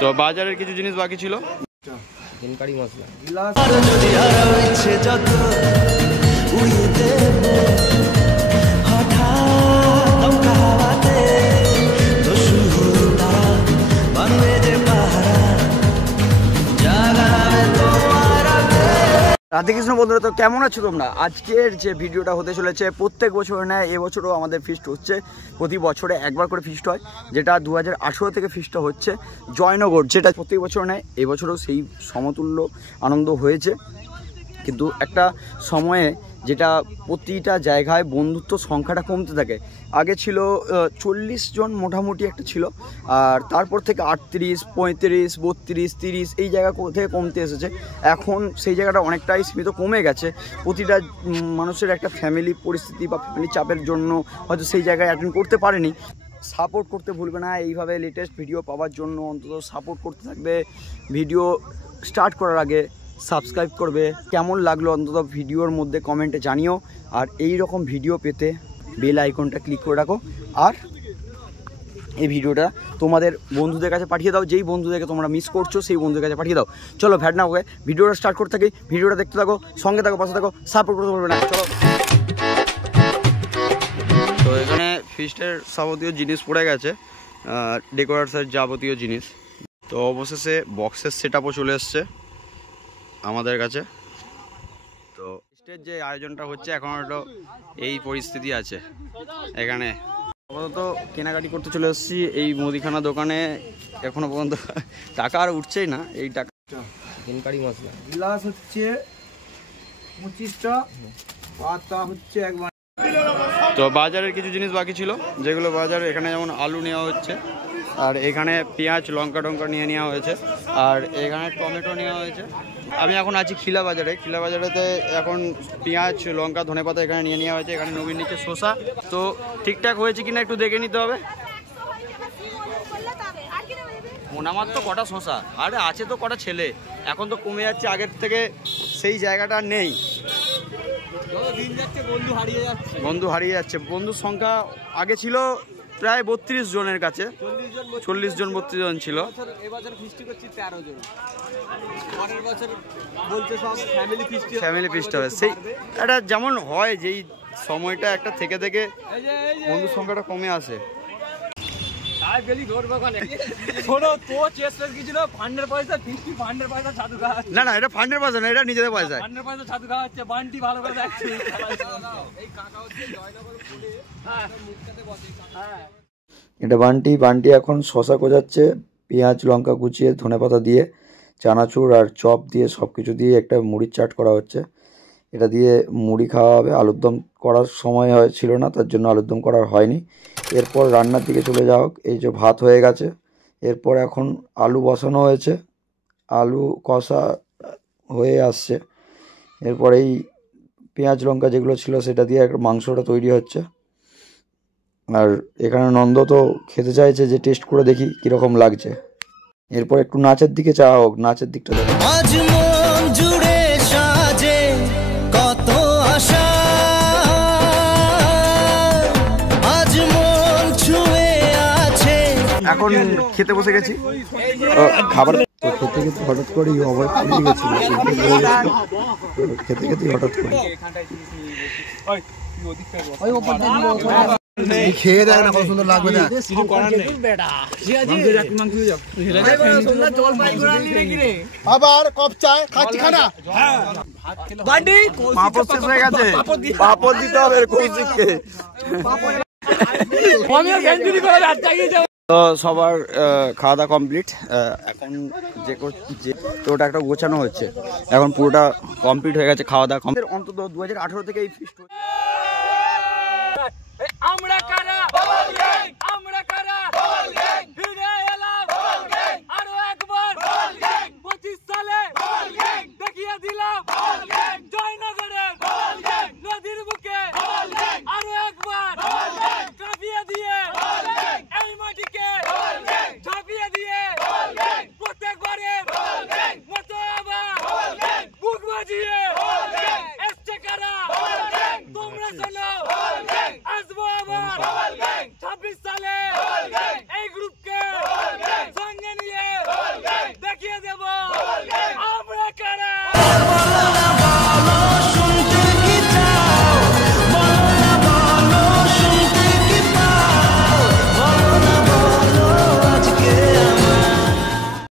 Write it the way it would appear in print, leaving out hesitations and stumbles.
তো বাজারের কিছু জিনিস বাকি ছিল, কারি মশলা রাধে কৃষ্ণ বন্ধুরা, তো কেমন আছো তোমরা? আজকের যে ভিডিওটা হতে চলেছে প্রত্যেক বছর নেয় এবছরও আমাদের ফিস্ট হচ্ছে। প্রতি বছরে একবার করে ফিস্ট হয়, যেটা 2018 থেকে ফিস্টটা হচ্ছে জয়নগর, যেটা প্রত্যেক বছর নেয়। এবছরও সেই সমতুল্য আনন্দ হয়েছে, কিন্তু একটা সময়ে যেটা প্রতিটা জায়গায় বন্ধুত্ব সংখ্যাটা কমতে থাকে। আগে ছিল 40 জন মোটামুটি একটা ছিল, আর তারপর থেকে 38, 35, 32, 30 এই জায়গা থেকে কমতে এসেছে। এখন সেই জায়গাটা অনেকটাই সীমিত কমে গেছে। প্রতিটা মানুষের একটা ফ্যামিলি পরিস্থিতি বা ফ্যামিলি চাপের জন্য হয়তো সেই জায়গায় অ্যাটেন্ড করতে পারেনি। সাপোর্ট করতে ভুলবে না, এইভাবে লেটেস্ট ভিডিও পাওয়ার জন্য অন্তত সাপোর্ট করতে থাকবে। ভিডিও স্টার্ট করার আগে সাবস্ক্রাইব করবে। কেমন লাগলো অন্তত ভিডিওর মধ্যে কমেন্টে জানিও। আর এই রকম ভিডিও পেতে বেল আইকনটা ক্লিক করে রাখো, আর এই ভিডিওটা তোমাদের বন্ধুদের কাছে পাঠিয়ে দাও। যেই বন্ধুদেরকে তোমরা মিস করছো সেই বন্ধুদের কাছে পাঠিয়ে দাও। চলো ভ্যাট না হয়ে ভিডিওটা স্টার্ট করতে থাকি। ভিডিওটা দেখতে থাকো, সঙ্গে থাকো, পাশে থাকো, সাপোর্ট করতে পারবে না। চলো। তো এখানে ফিস্টের যাবতীয় জিনিস পড়ে গেছে, ডেকোরেটসের যাবতীয় জিনিস। তো অবশেষে বক্সের সেটআপও চলে এসছে আমাদের কাছে। তো ফিস্টের যে আয়োজনটা হচ্ছে এখন একটু এই পরিস্থিতি আছে। এখানে আপাতত কেনাকাটি করতে চলে এসেছি এই মুদিখানা দোকানে। এখনো পর্যন্ত টাকা আর উঠছেই না। এই টাকা কারি মশলা গ্লাস হচ্ছে 25টা, পাতা হচ্ছে একবার। তো বাজারের কিছু জিনিস বাকি ছিল, যেগুলো বাজার এখানে যেমন আলু নেওয়া হচ্ছে, আর এখানে পেঁয়াজ লঙ্কা টঙ্কা নিয়ে নেওয়া হয়েছে, আর এখানে টমেটো নেওয়া হয়েছে। আমি এখন আছি খিলা বাজারে। খিলা বাজারেতে এখন পেঁয়াজ লঙ্কা ধনেপাতা এখানে নিয়ে নেওয়া হয়েছে। এখানে নবীন নিচে শসা। তো ঠিকঠাক হয়েছে কিনা একটু দেখে নিতে হবে। আমার তো কটা শসা, আরে আছে তো কটা ছেলে, এখন তো কমে যাচ্ছে আগের থেকে, সেই জায়গাটা নেই। বন্ধু হারিয়ে যাচ্ছে। বন্ধুর সংখ্যা আগে ছিল প্রায় 32 জনের কাছে, 40 জন 32 জন ছিল। এবছর ফিস্টি করছি 13 জন। পরের বছর বলতে সব ফ্যামিলি ফিস্ট হবে। সেই এটা যেমন হয়, যেই সময়টা একটা থেকে থেকে বন্ধুর সংখ্যাটা কমে আসে। না না, এটা ফান্ডের পয়সা না, এটা নিজেদের পয়সা। এটা বান্টি এখন শশা কোজাচ্ছে, পেঁয়াজ লঙ্কা কুচিয়ে ধনেপাতা দিয়ে চানাচুর আর চপ দিয়ে সব কিছু দিয়ে একটা মুড়ির চাট করা হচ্ছে। এটা দিয়ে মুড়ি খাওয়া হবে। আলুর দম করার সময় ছিল না, তার জন্য আলুর দম করার হয়নি। এরপর রান্নার দিকে চলে যাও। এই যে ভাত হয়ে গেছে, এরপর এখন আলু বসানো হয়েছে, আলু কষা হয়ে আসছে। এরপর এই পেঁয়াজ লঙ্কা যেগুলো ছিল সেটা দিয়ে একটা মাংসটা তৈরি হচ্ছে। আর এখানে নন্দ তো খেতে চাইছে যে টেস্ট করে দেখি কীরকম লাগছে। এরপর একটু নাচের দিকে চাওয়া হোক, নাচের দিকটা দেখো। আজ মন জুড়ে সাজে কত আশা, আজ মন ছুঁয়ে আছে। এখন খেতে বসে গেছি। খাবার খেতে খেতে হঠাৎ করেই অভয় পড়ে গেছিল, খেতে খেতে হঠাৎ করে খেয়ে দেখ না কত সুন্দর লাগবে। আবার কপ চায় খাচ্ছি খানা। পাপড় শেষ হয়ে গেছে, পাপড় দিতে হবে কৌশিককে। তো সবার খাওয়া দাওয়া কমপ্লিট। এখন যে ওটা একটা গোছানো হচ্ছে, এখন পুরোটা কমপ্লিট হয়ে গেছে খাওয়া দাওয়া। অন্তত 2018 থেকে এই ফিস্ট আমরা কারা আমরা কারা ফিরে এলাম আরো একবার 25 সালে দেখিয়ে দিলাম জয়নগরে নদীর বুকে আরো একবার কাঁপিয়ে দিয়ে এই মাটিকে ঝাঁপিয়ে দিয়ে প্রত্যেকবারের মতো আবার বুক বাজিয়ে এসছে কারা তোমরা 26 সালে